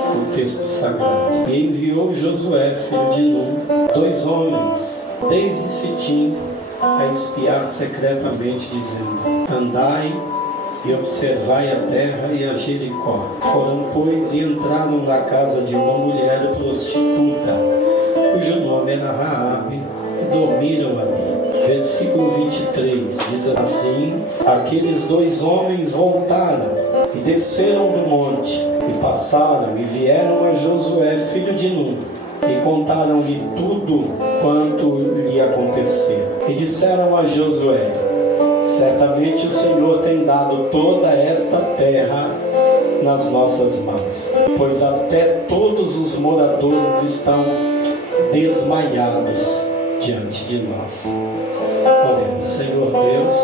o texto sagrado. E enviou Josué, filho de Nun, 2 homens, desde Sitim, a espiar secretamente, dizendo: andai e observai a terra e a Jericó. Foram, pois, e entraram na casa de uma mulher prostituta, cujo nome era Raabe, e dormiram ali. Versículo 23, diz assim: aqueles 2 homens voltaram e desceram do monte, e passaram e vieram a Josué, filho de Nun, e contaram-lhe tudo quanto lhe aconteceu. E disseram a Josué: certamente o Senhor tem dado toda esta terra nas nossas mãos, pois até todos os moradores estão desmaiados diante de nós. Oremos. Senhor Deus,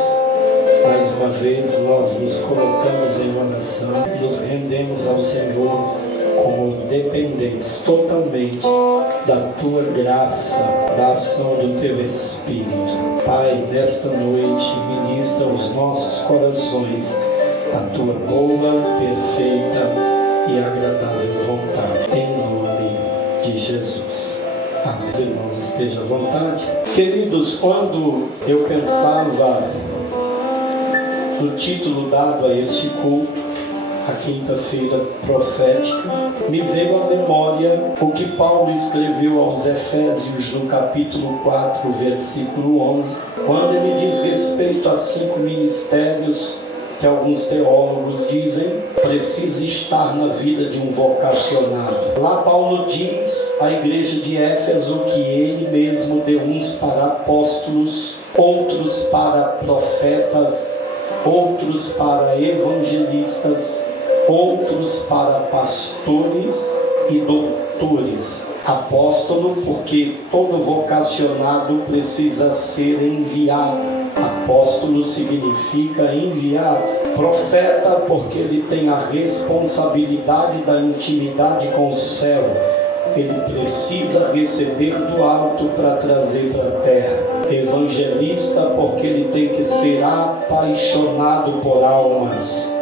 mais uma vez nós nos colocamos em oração, nos rendemos ao Senhor como dependentes totalmente da Tua graça, da ação do Teu Espírito. Pai, nesta noite, ministra os nossos corações a Tua boa, perfeita e agradável vontade, em nome de Jesus. Amém. Os irmãos, estejam à vontade. Queridos, quando eu pensava no título dado a este culto, a quinta-feira profética, me veio à memória o que Paulo escreveu aos Efésios no capítulo 4, versículo 11, quando ele diz respeito a 5 ministérios que alguns teólogos dizem precisa estar na vida de um vocacionado. Lá Paulo diz à igreja de Éfeso que ele mesmo deu uns para apóstolos, outros para profetas, outros para evangelistas, outros para pastores e doutores. Apóstolo, porque todo vocacionado precisa ser enviado. Apóstolo significa enviado. Profeta, porque ele tem a responsabilidade da intimidade com o céu. Ele precisa receber do alto para trazer para a terra. Evangelista, porque ele tem que ser apaixonado por almas.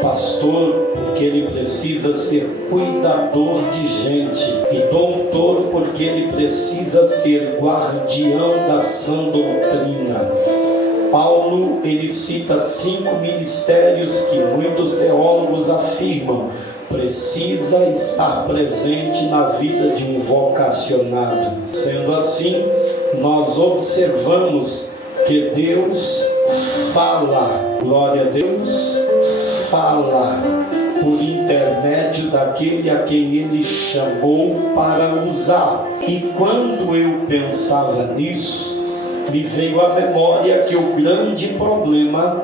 Pastor, porque ele precisa ser cuidador de gente. E doutor, porque ele precisa ser guardião da sã doutrina. Paulo, ele cita 5 ministérios que muitos teólogos afirmam precisa estar presente na vida de um vocacionado. Sendo assim, nós observamos que Deus fala, glória a Deus, fala por intermédio daquele a quem Ele chamou para usar. E quando eu pensava nisso, me veio à memória que o grande problema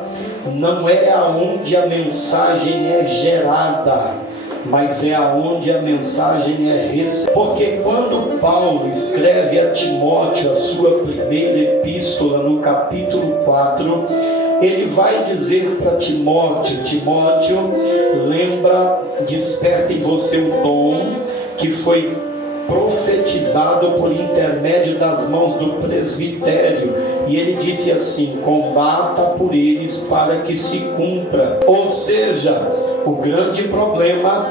não é aonde a mensagem é gerada, mas é aonde a mensagem é recebida. Porque quando Paulo escreve a Timóteo a sua primeira epístola no capítulo 4, ele vai dizer para Timóteo: Timóteo, lembra, desperta em você o dom que foi profetizado por intermédio das mãos do presbitério. E ele disse assim: combata por eles para que se cumpra. Ou seja, o grande problema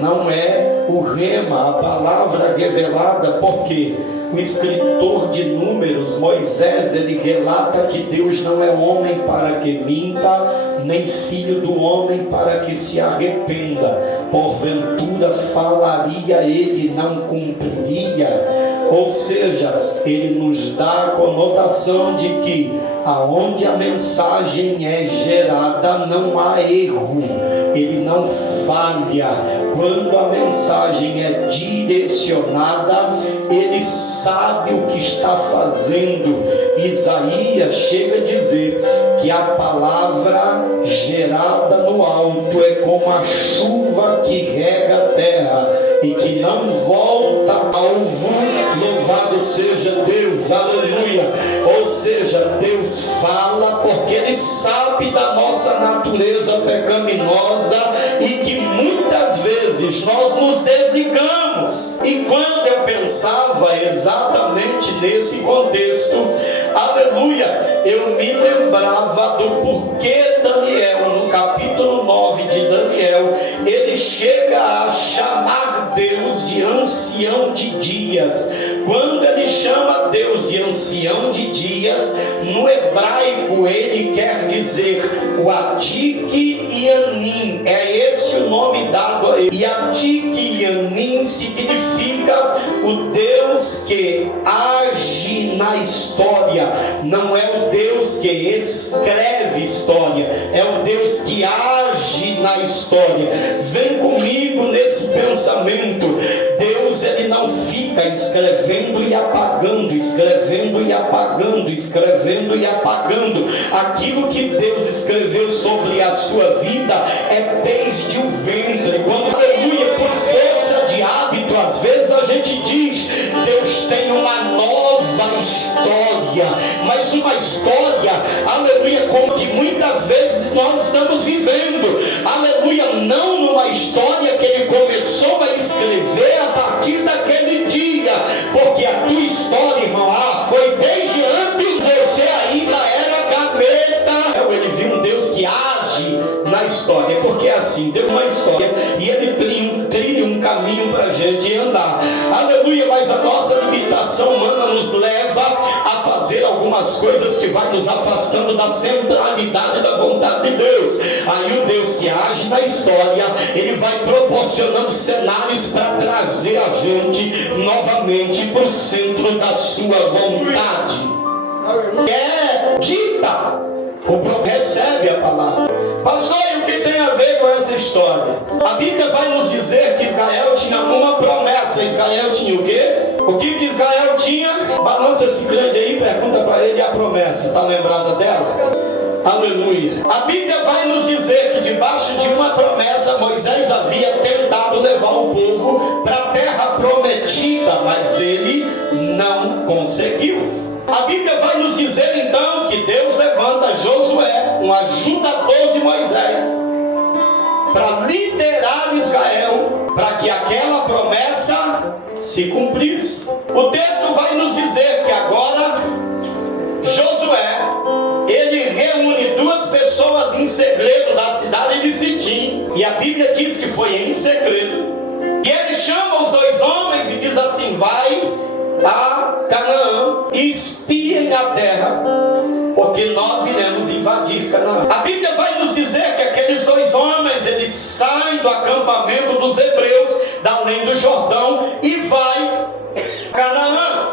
não é o rema, a palavra revelada, porque o escritor de Números, Moisés, ele relata que Deus não é homem para que minta, nem filho do homem para que se arrependa. Porventura falaria ele, não cumpriria. Ou seja, ele nos dá a conotação de que aonde a mensagem é gerada não há erro, ele não falha. Quando a mensagem é direcionada, ele sabe o que está fazendo. Isaías chega a dizer que a palavra gerada no alto é como a chuva que rega a terra e que não volta ao vão. Louvado seja Deus, aleluia. Ou seja, Deus fala porque Ele sabe da nossa natureza pecaminosa e que muitas vezes nós nos desligamos. E quando eu pensava exatamente nesse contexto, aleluia, eu me lembrava do porquê Daniel, no capítulo 9 de Daniel, ele chega a chamar ancião de dias. Quando ele chama Deus de ancião de dias, no hebraico ele quer dizer o Atik Yanin. É esse o nome dado a ele. E Atik Yanin significa o Deus que age na história. Não é o Deus que escreve história, é o Deus que age na história. Vem comigo nesse pensamento. Deus, ele não fica escrevendo e apagando, escrevendo e apagando, escrevendo e apagando. Aquilo que Deus escreveu sobre a sua vida é desde o ventre. Quando, aleluia, por força de hábito, às vezes a gente diz: Deus tem uma nova história, mas uma história, aleluia, como que muitas vezes nós estamos vivendo, aleluia, não numa história que ele começou a escrever a partir daquele dia, porque a tua história, irmão, foi desde antes, você ainda era gaveta. Ele viu um Deus que age na história, porque é assim, deu uma história e ele trilha um caminho para a gente andar, aleluia. Mas a nossa limitação humana nos leva a fazer algumas coisas que vai nos afastando da centralidade da vontade de Deus. Aí o Deus que age na história, ele vai proporcionando cenários para trazer a gente novamente para o centro da sua vontade. É dita, recebe a palavra. Pastor, e o que tem a ver com essa história? A Bíblia vai nos dizer que Israel tinha uma promessa. Israel tinha o quê? O que Israel tinha? Balança esse grande aí, pergunta para ele a promessa. Está lembrada dela? Aleluia. A Bíblia vai nos dizer que debaixo de uma promessa, Moisés havia tentado levar o povo para a terra prometida, mas ele não conseguiu. A Bíblia vai nos dizer então que Deus levanta Josué, um ajudador de Moisés, para liderar Israel, para que aquela promessa se cumprisse. O texto vai nos dizer que agora Josué, ele reúne duas pessoas em segredo da cidade de Sitim, e a Bíblia diz que foi em segredo, e ele chama os dois homens e diz assim: vai a Canaã e espiem a terra, porque nós iremos invadir Canaã. A Bíblia vai nos dizer que aqueles dois homens, eles saem do acampamento dos hebreus, da além do Jordão, e vai a Canaã.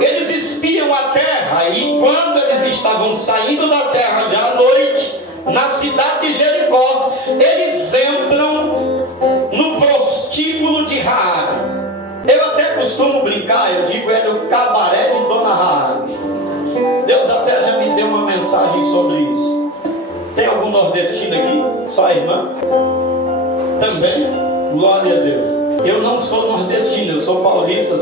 Eles espiam a terra, e quando eles estavam saindo da terra já à noite, na cidade de Jericó, eles entram no prostíbulo de Raabe. Eu até costumo brincar, eu digo, era o cabaré de Dona Raabe. Deus até já me deu uma mensagem sobre isso. Tem algum nordestino aqui? Só a irmã? Também? Glória a Deus. Eu não sou nordestino, eu sou paulista,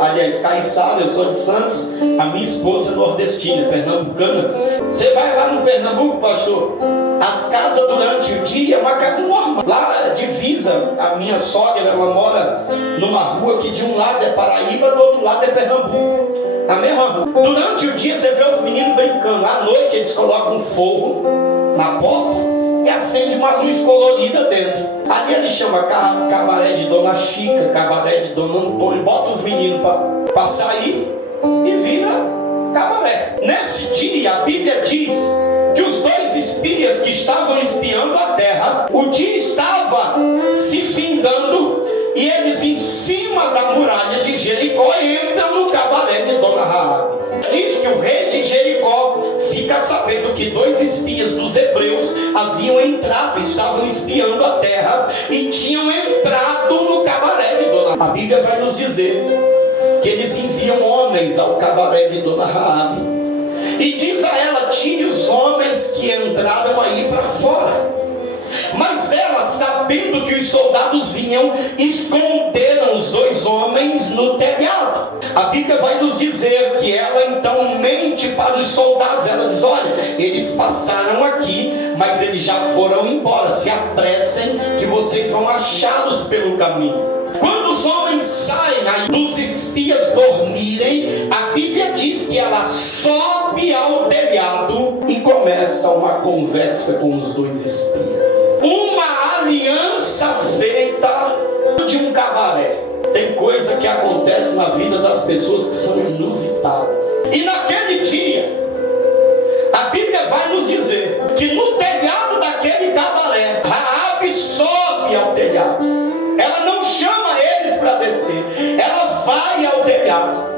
aliás, caiçara, eu sou de Santos. A minha esposa é nordestina, pernambucana. Você vai lá no Pernambuco, pastor, as casas durante o dia é uma casa normal. Lá divisa, a minha sogra, ela mora numa rua que de um lado é Paraíba, do outro lado é Pernambuco. A mesma rua. Durante o dia você vê os meninos brincando. À noite eles colocam um forro na porta e acende uma luz colorida dentro. Ali ele chama cabaré de Dona Chica, cabaré de Dona Antônio. Bota os meninos para sair e vira cabaré. Nesse dia a Bíblia diz que os dois espias que estavam espiando a terra, o dia estava se findando e eles em cima da muralha de Jericó entram no cabaré de Dona Raabe. Diz que o rei de Jericó fica sabendo que dois espias dos hebreus haviam entrado, estavam espiando a terra e tinham entrado no cabaré de Dona Raabe. A Bíblia vai nos dizer que eles enviam homens ao cabaré de Dona Raabe e diz a ela: tire os homens que entraram aí para fora. Mas ela, sabendo que os soldados vinham, esconderam os dois homens no telhado. A Bíblia vai nos dizer que ela então mente para os soldados. Ela diz: olha, eles passaram aqui, mas eles já foram embora. Se apressem que vocês vão achá-los pelo caminho. Quando os homens saem aí dos espias dormirem, a Bíblia diz que ela sobe ao telhado e começa uma conversa com os dois espias. Uma aliança feita de um cabaré. Tem coisa que acontece na vida das pessoas que são inusitadas. E naquele dia, a Bíblia vai nos dizer que no telhado daquele cabaré, Raabe sobe ao telhado. Ela não chama eles para descer, ela vai ao telhado.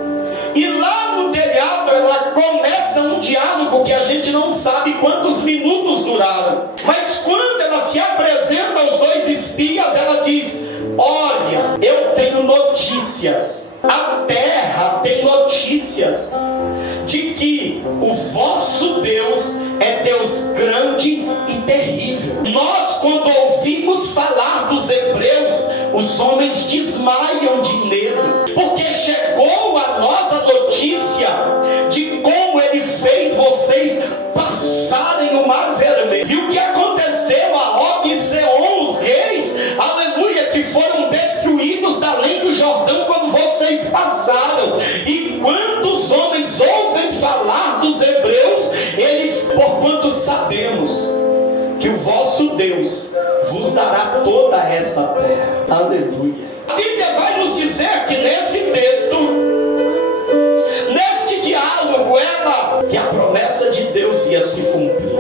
E lá no telhado ela começa um diálogo que a gente não sabe quantos minutos duraram. Mas quando ela se apresenta aos dois espias, ela diz: olha, eu tenho notícias, a terra tem notícias de que o vosso Deus é Deus grande e terrível. Nós, quando ouvimos falar dos hebreus, os homens desmaiam de medo, porque chegou a nossa notícia de como ele fez vocês passarem o mar vermelho. E o que aconteceu a Og e Seom, os reis, aleluia, que foram destruídos da além do Jordão quando vocês passaram. E quando os homens ouvem falar dos hebreus, eles, porquanto sabemos que o vosso Deus vos dará toda essa terra. Aleluia. A Bíblia vai nos dizer que nesse texto, neste diálogo, que a promessa de Deus ia se cumprir.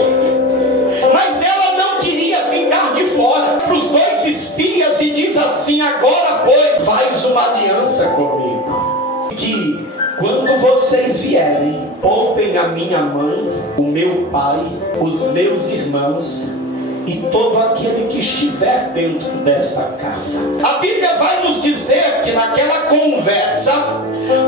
Mas ela não queria ficar de fora. Para os dois espias e diz assim: agora pois, faz uma aliança comigo, que quando vocês vierem, poupem a minha mãe, o meu pai, os meus irmãos e todo aquele que estiver dentro desta casa. A Bíblia vai nos dizer que naquela conversa,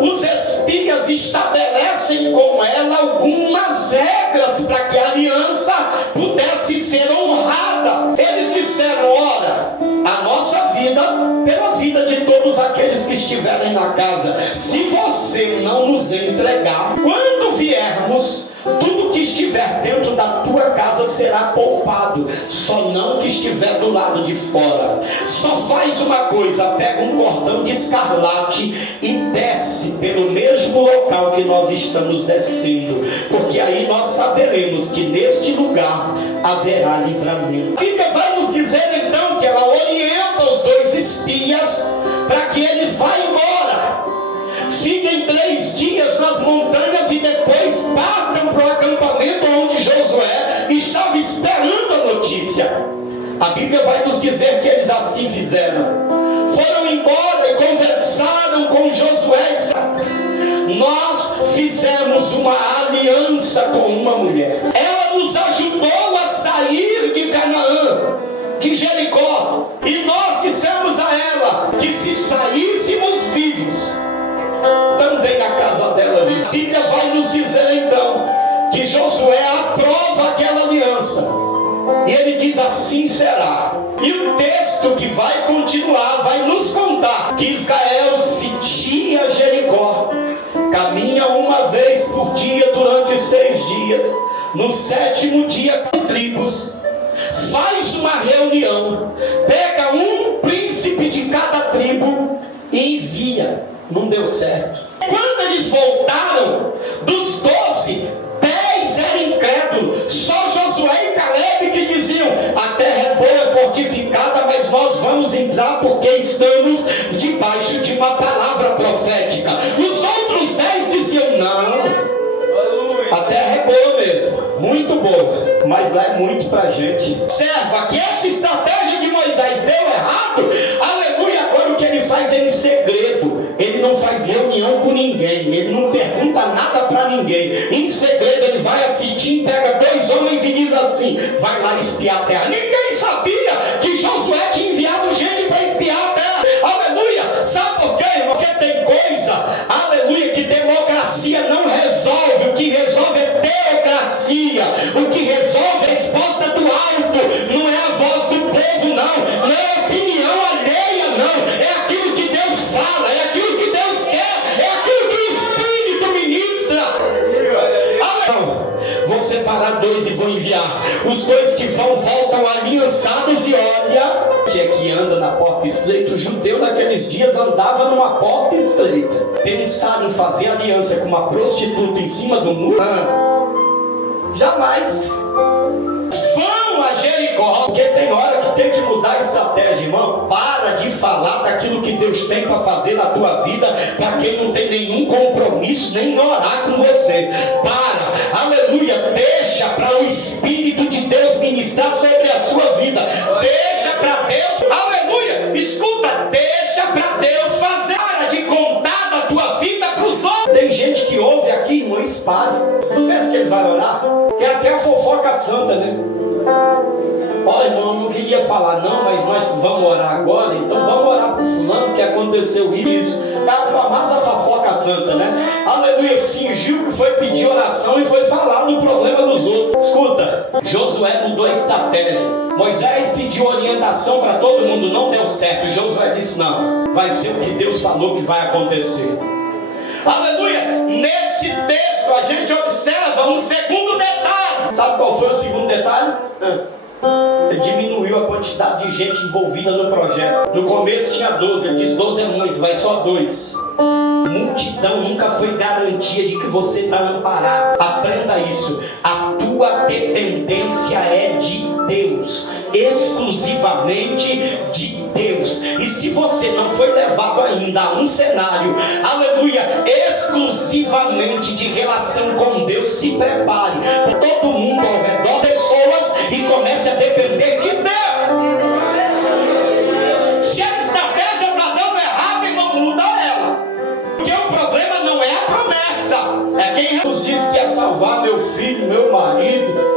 os espias estabelecem com ela algumas regras para que a aliança pudesse ser honrada. Eles disseram: ora, a nossa vida pela vida de todos aqueles que estiverem na casa, se você não nos entregar, quando viermos, tudo que estiver dentro da tua casa será poupado, só não que estiver do lado de fora. Só faz uma coisa: pega um cordão de escarlate e desce pelo mesmo local que nós estamos descendo, porque aí nós saberemos que neste lugar haverá livramento. A Bíblia vai nos dizer então que ela orienta os dois espias para que eles vá embora, fiquem 3 dias nas montanhas e depois partam para o acampamento onde Josué estava esperando a notícia. A Bíblia vai nos dizer que eles assim fizeram. Foram embora e conversaram com Josué. Nós fizemos uma aliança com uma mulher. Ela nos ajudou a sair de Canaã, de Jericó. E nós dissemos a ela que se saíssemos vivos, também a casa dela vive. A Bíblia vai nos dizer então que Josué aprova aquela aliança. E ele diz: assim será. E o texto que vai continuar vai nos contar que Israel sitia Jericó, caminha uma vez por dia durante 6 dias. No 7º dia, com tribos, faz uma reunião, pega um príncipe de cada tribo e envia. Não deu certo. Quando eles voltaram, dos 12, 10 eram incrédulos. Só Josué e Caleb que diziam: a terra é boa, é fortificada, mas nós vamos entrar porque estamos debaixo de uma palavra profética. Os outros 10 diziam: não, a terra é boa mesmo, muito boa, mas lá é muito pra gente. Observa que essa estratégia de Moisés deu errado. Aleluia. Agora o que ele faz é em segredo. Ele não faz reunião com ninguém, ele não pergunta nada para ninguém. Em segredo ele vai a Sitim, pega 2 homens e diz assim: vai lá espiar a terra. Ninguém sabia que Josué tinha enviado gente para espiar a terra. Aleluia. Sabe por quê, irmão? Porque tem coisa, aleluia, que democracia não resolve. O que resolve é teocracia. O que resolve é a resposta do alto. Não é a voz do povo, não. Não é a opinião alheia, não. É aquilo que Deus fala, é aquilo que Deus quer, é aquilo que o Espírito ministra. Vou separar 2 e vou enviar. Os 2 que vão voltam aliançados. E olha, que é que anda na porta estreita. O judeu naqueles dias andava numa porta estreita. Pensar em fazer aliança com uma prostituta em cima do muro? Jamais. Vão a Jericó. Porque tem hora que tem que mudar a estratégia, irmão. Para de falar daquilo que Deus tem para fazer na tua vida para quem não tem nenhum compromisso, nem orar com você. Para, aleluia, deixa para o Espírito de Deus ministrar sobre a sua vida. Deixa para Deus, aleluia, escuta, deixa para Deus fazer. Para de contar da tua vida para os outros. Tem gente que ouve aqui, irmão, espalha. Pensa que ele vai orar? Tem até a fofoca santa, né? Olha, irmão, eu não queria falar não, mas nós vamos orar agora, então vamos orar para o fulano que aconteceu isso. É a famosa fofoca santa, né? Aleluia, fingiu que foi pedir oração e foi falar do problema dos outros. Escuta, Josué mudou a estratégia. Moisés pediu orientação para todo mundo, não deu certo. Josué disse, não, vai ser o que Deus falou que vai acontecer. Aleluia, nesse texto a gente observa um segundo detalhe. Sabe qual foi o segundo detalhe? Ele diminuiu a quantidade de gente envolvida no projeto. No começo tinha 12, ele diz 12 é muito, vai só 2. Multidão nunca foi garantia de que você está amparado. Aprenda isso. A tua dependência é de Deus, exclusivamente de Deus. E se você não foi levado ainda a um cenário, aleluia, exclusivamente de relação com Deus, se prepare. Todo mundo ao redor, pessoas, e comece a depender de Deus. Se a estratégia está dando errado, irmão, muda ela. Porque o problema não é a promessa, é quem Jesus disse que ia salvar meu filho, meu marido.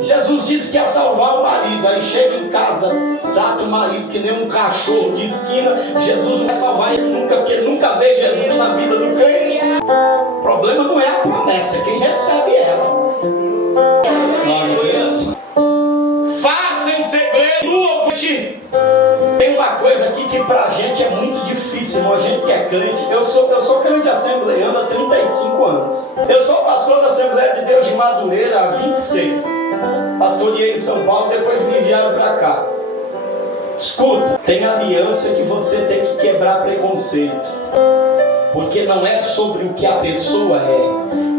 Jesus disse que ia salvar o marido, aí chega em casa, trata o marido que nem um cachorro de esquina. Jesus não vai salvar ele nunca, porque ele nunca vê Jesus na vida do crente. O problema não é a promessa, é quem recebe ela. Glória a Deus. Faça em segredo, tem uma coisa aqui que pra gente é muito difícil, irmão. A gente que é crente, eu sou crente assembleiano há 35 anos. Eu sou pastor da Assembleia de Deus de Madureira há 26. Pastoreei em São Paulo, depois me enviaram para cá. Escuta, tem aliança que você tem que quebrar preconceito. Porque não é sobre o que a pessoa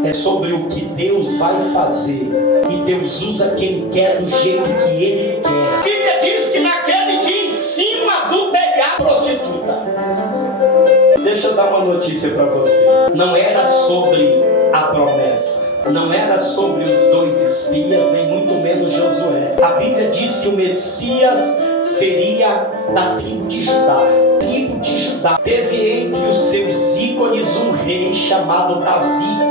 é sobre o que Deus vai fazer. E Deus usa quem quer do jeito que Ele quer. A Bíblia diz que naquele dia, em cima do telhado, prostituta. Deixa eu dar uma notícia para você. Não era sobre a promessa. Não era sobre os 2 espias, nem muito menos Josué. A Bíblia diz que o Messias seria da tribo de Judá. Tribo de Judá. Teve entre os seus ícones um rei chamado Davi.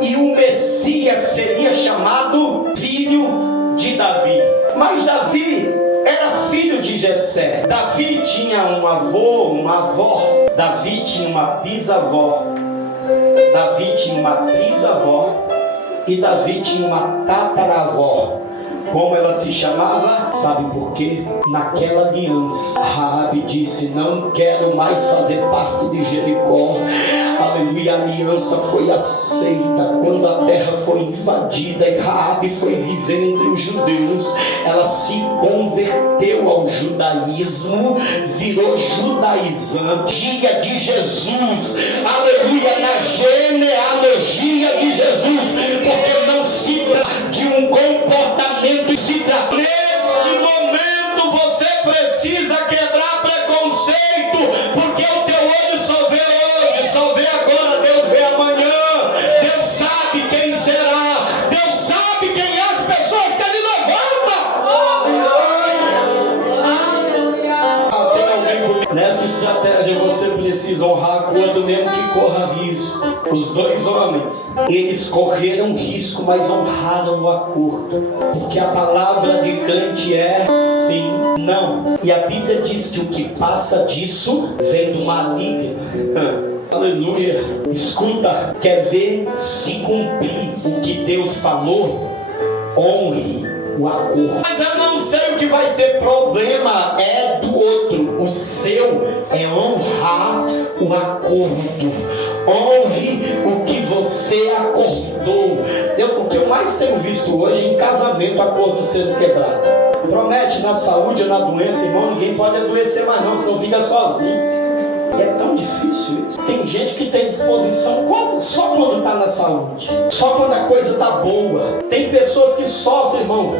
E o Messias seria chamado filho de Davi. Mas Davi era filho de Jessé. Davi tinha um avô, uma avó. Davi tinha uma bisavó. Davi tinha uma trisavó e Davi tinha uma tataravó. Como ela se chamava? Sabe por quê? Naquela aliança, Raabe disse, não quero mais fazer parte de Jericó. Aleluia, a aliança foi aceita. Quando a terra foi invadida e Raabe foi viver entre os judeus, ela se converteu ao judaísmo, virou judaizante. Dia de Jesus, aleluia, na genealogia de Jesus, porque não se trata de um comportamento, se trata. Neste momento você precisa quebrar preconceito, porque o teu olho só vê hoje, só vê agora, Deus vê amanhã. Deus sabe quem será, Deus sabe quem é as pessoas que Ele levanta. Tem alguém comigo? Nessa estratégia você precisa honrar acordo mesmo que corra risco. Os 2 homens, eles correram risco, mas honraram o acordo. Porque a palavra de crente é sim, não. E a Bíblia diz que o que passa disso vem do maligno. Aleluia. Escuta, quer ver se cumprir o que Deus falou? Honre o acordo. Mas eu não sei o que vai ser. Problema é do outro. O seu é honrar o acordo. Honre o que você acordou. O que eu mais tenho visto hoje em casamento, acordo sendo quebrado. Promete na saúde ou na doença, irmão, ninguém pode adoecer mais não, senão fica sozinho. É tão difícil isso. Tem gente que tem disposição só quando está na saúde, só quando a coisa está boa. Tem pessoas que sofrem, irmão,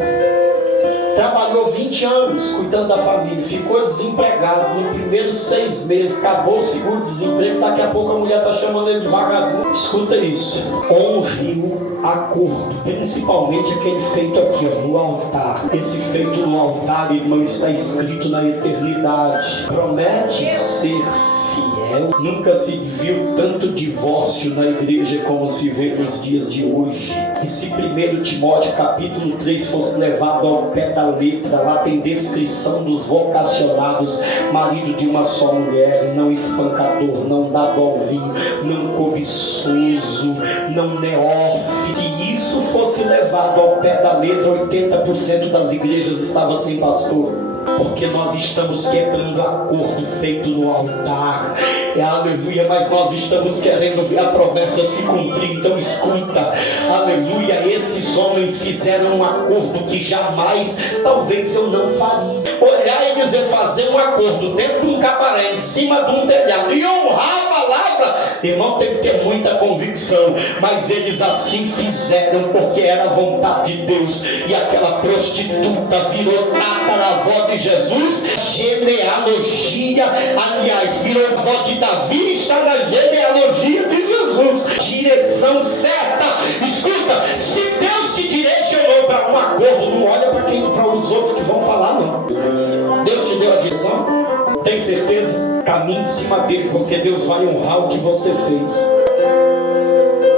trabalhou 20 anos cuidando da família, ficou desempregado nos primeiros 6 meses, acabou o seguro-desemprego, daqui a pouco a mulher está chamando ele de vagabundo. Escuta isso, honre o acordo, principalmente aquele feito aqui, ó, no altar. Esse feito no altar, irmão, está escrito na eternidade. Promete ser fiel. Nunca se viu tanto divórcio na igreja como se vê nos dias de hoje. E se 1 Timóteo capítulo 3 fosse levado ao pé da letra, lá tem descrição dos vocacionados: marido de uma só mulher, não espancador, não dado ao vinho, não cobiçoso, não neófito. Se isso fosse levado ao pé da letra, 80% das igrejas estavam sem pastor. Porque nós estamos quebrando acordo feito no altar. Aleluia, mas nós estamos querendo ver a promessa se cumprir. Então escuta, aleluia, esses homens fizeram um acordo que jamais, talvez eu não faria. Olhar e dizer, fazer um acordo dentro de um cabaré, em cima de um telhado, e honrar a palavra, irmão, tem que ter muita convicção. Mas eles assim fizeram porque era a vontade de Deus. E aquela prostituta virou tataravó de Jesus, genealogia, aliás, virou avó de Davi, está na genealogia de Jesus. Direção certa. Escuta, se Deus te direcionou para um acordo, não olha para os outros que vão falar, não. Deus te deu a direção? Tem certeza? Caminhe em cima dele, porque Deus vai honrar o que você fez.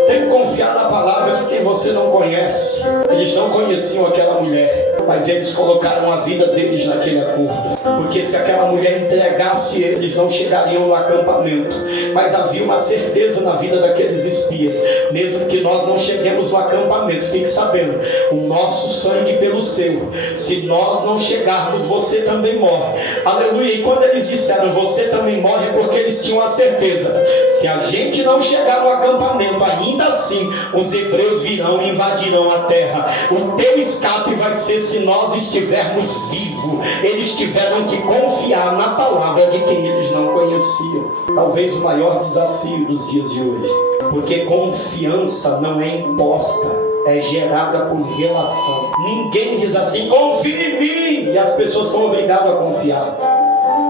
Tem que confiar na palavra de quem você não conhece. Eles não conheciam aquela mulher, mas eles colocaram a vida deles naquele acordo. Porque se aquela mulher entregasse, eles não chegariam no acampamento. Mas havia uma certeza na vida daqueles espias: mesmo que nós não cheguemos no acampamento, fique sabendo, o nosso sangue pelo seu, se nós não chegarmos, você também morre. Aleluia. E quando eles disseram você também morre, é porque eles tinham a certeza: se a gente não chegar no acampamento, ainda assim os hebreus virão e invadirão a terra. O teu escape vai ser se nós estivermos vivos. Eles tiveram que confiar na palavra de quem eles não conheciam. Talvez o maior desafio dos dias de hoje, porque confiança não é imposta, é gerada por relação. Ninguém diz assim, confia em mim, e as pessoas são obrigadas a confiar.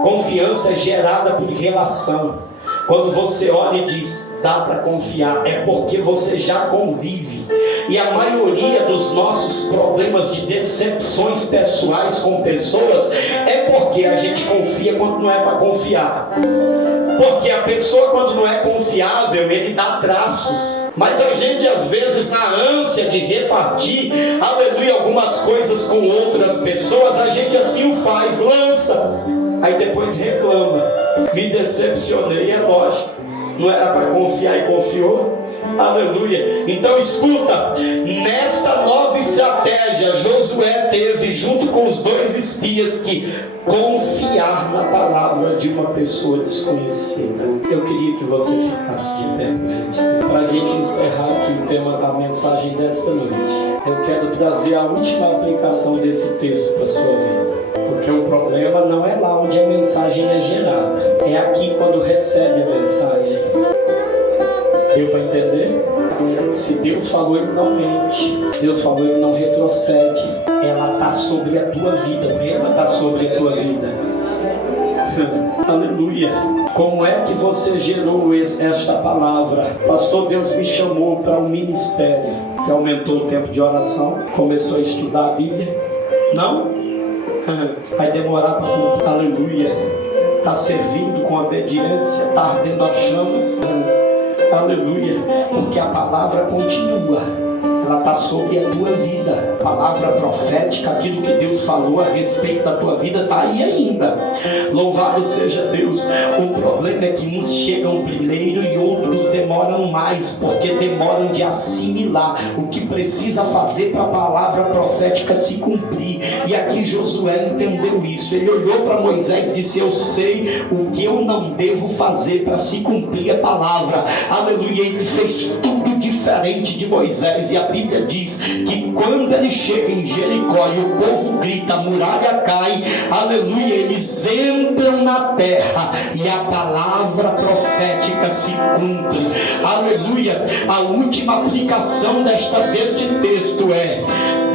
Confiança é gerada por relação. Quando você olha e diz, dá para confiar, é porque você já convive. E a maioria dos nossos problemas de decepções pessoais com pessoas é porque a gente confia quando não é para confiar. Porque a pessoa, quando não é confiável, ele dá traços. Mas a gente, às vezes, na ânsia de repartir, aleluia, algumas coisas com outras pessoas, a gente assim o faz, lança. Aí depois reclama, me decepcionei. É lógico, não era para confiar e confiou. Aleluia. Então escuta, nesta nova estratégia, Josué teve, junto com os 2 espias, que confiar na palavra de uma pessoa desconhecida. Eu queria que você ficasse de pé, gente, para a gente encerrar aqui o tema da mensagem desta noite. Eu quero trazer a última aplicação desse texto para a sua vida. Porque o problema não é lá onde a mensagem é gerada, é aqui quando recebe a mensagem. Deu para entender? Se Deus falou, Ele não mente. Deus falou, Ele não retrocede. Ela está sobre a tua vida. O tema está sobre a tua vida. Aleluia. Como é que você gerou esta palavra? Pastor, Deus me chamou para um ministério. Você aumentou o tempo de oração? Começou a estudar a Bíblia? Não? Vai demorar para cumprir. Aleluia. Está servindo com obediência, está ardendo a chama. Aleluia. Porque a palavra continua. Ela está sobre a tua vida. A palavra profética, aquilo que Deus falou a respeito da tua vida, está aí ainda. Louvado seja Deus. O problema é que uns chegam primeiro e outros demoram mais, porque demoram de assimilar o que precisa fazer para a palavra profética se cumprir. E aqui Josué entendeu isso. Ele olhou para Moisés e disse, eu sei o que eu não devo fazer para se cumprir a palavra. Aleluia. Ele fez tudo diferente de Moisés. E a Bíblia diz que quando ele chega em Jericó e o povo grita, a muralha cai, aleluia, eles entram na terra e a palavra profética se cumpre. Aleluia. A última aplicação deste texto é: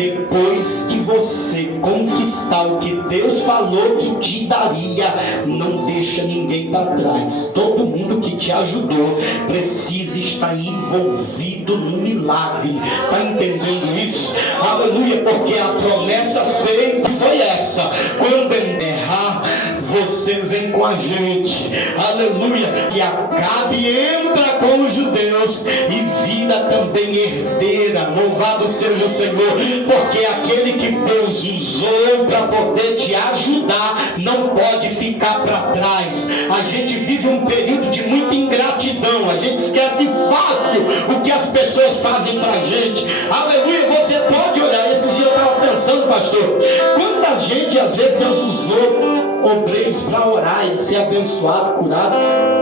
depois que você conquistar o que Deus falou que te daria, não deixa ninguém para trás. Todo mundo que te ajudou precisa estar envolvido no milagre. Está entendendo isso? Aleluia, porque a promessa feita foi essa: quando errar, você vem com a gente. Aleluia. E Acabe entra com os judeus e vira também herdeira. Louvado seja o Senhor, porque aquele que Deus usou para poder te ajudar não pode ficar para trás. A gente vive um período de muita ingratidão. A gente esquece fácil o que as pessoas fazem para a gente. Aleluia. Você pode olhar. Esses dias eu estava pensando, pastor, quanta gente às vezes Deus usou obreiros para orar, ele ser abençoado, curado,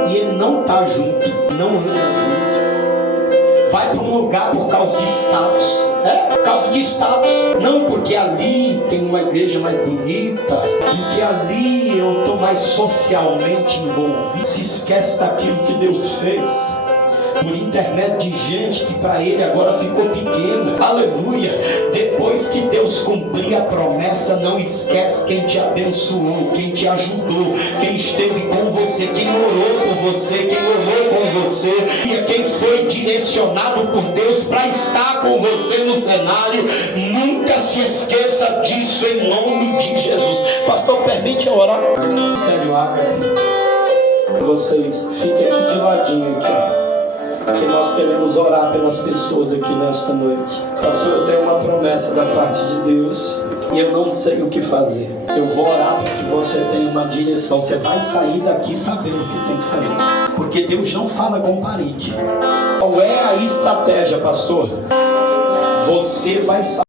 e ele não está junto, não anda junto, vai para um lugar por causa de status, por causa de status, não porque ali tem uma igreja mais bonita, porque ali eu estou mais socialmente envolvido, se esquece daquilo que Deus fez por intermédio de gente que para ele agora ficou pequena. Aleluia. Depois que Deus cumprir a promessa, não esquece quem te abençoou, quem te ajudou, quem esteve com você, quem orou por você, quem orou com você, e quem foi direcionado por Deus para estar com você no cenário. Nunca se esqueça disso, em nome de Jesus. Pastor, permite eu orar? Sério, vocês fiquem aqui de ladinho aqui, que nós queremos orar pelas pessoas aqui nesta noite. Pastor, eu tenho uma promessa da parte de Deus e eu não sei o que fazer. Eu vou orar para que você tenha uma direção. Você vai sair daqui sabendo o que tem que fazer, porque Deus não fala com parede. Qual é a estratégia, pastor? Você vai sair